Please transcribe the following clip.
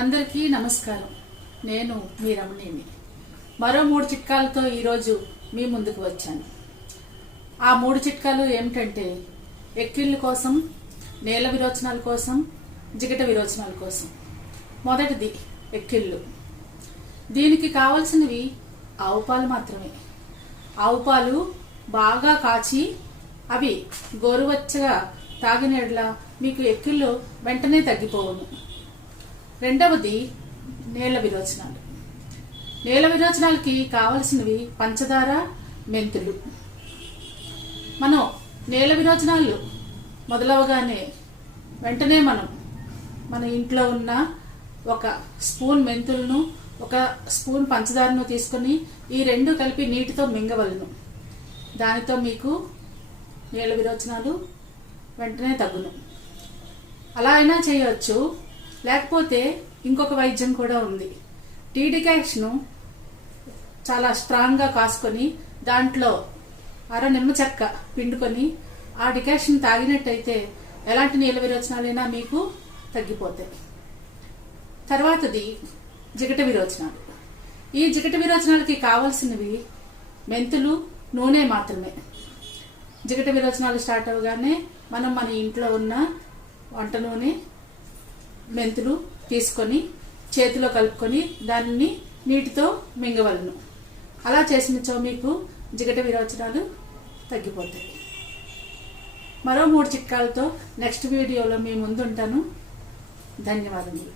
అందరికీ నమస్కారం. నేను మీ రమణిని. మరో 3 చిట్కాలతో ఈరోజు మీ ముందుకు వచ్చాను. ఆ 3 చిట్కాలు ఏమిటంటే ఎక్కిళ్ళ కోసం, నేల విరోచనాల కోసం, జిగట విరోచనాల కోసం. మొదటిది ఎక్కిళ్ళు. దీనికి కావలసినవి ఆవు పాలు మాత్రమే. ఆవు పాలు బాగా కాచి అవి గోరువెచ్చగా తాగినట్ల మీకు ఎక్కిళ్ళు వెంటనే తగ్గిపోవును. రెండవది నేల విరోచనాలు. నేల విరోచనాలకి కావలసినవి పంచదార, మెంతులు. మనం నేల విరోచనాలు మొదలవగానే వెంటనే మన ఇంట్లో ఉన్న 1 స్పూన్ మెంతులను, 1 స్పూన్ పంచదారను తీసుకొని ఈ 2 కలిపి నీటితో మింగవలను. దానితో మీకు నేల విరోచనాలు వెంటనే తగ్గును. అలా అయినా చేయవచ్చు. లేకపోతే ఇంకొక వైద్యం కూడా ఉంది. టీ డికాక్షన్ చాలా స్ట్రాంగ్గా కాసుకొని దాంట్లో అర నిమ్మ చెక్క పిండుకొని ఆ డికాక్షన్ తాగినట్టయితే ఎలాంటి నేల విరోచనాలైనా మీకు తగ్గిపోతాయి. తర్వాతది జిగట విరోచనాలు. ఈ జిగట విరోచనాలకి కావలసినవి మెంతులు, నూనె మాత్రమే. జిగట విరోచనాలు స్టార్ట్ అవగానే మన ఇంట్లో ఉన్న వంట నూనె, మెంతులు తీసుకొని చేతిలో కలుపుకొని దానిని నీటితో మింగవలను. అలా చేసినచో మీకు జిగట విరోచనాలు తగ్గిపోతాయి. మరో 3 చిట్కాలతో నెక్స్ట్ వీడియోలో మీ ముందుంటాను. ధన్యవాదములు.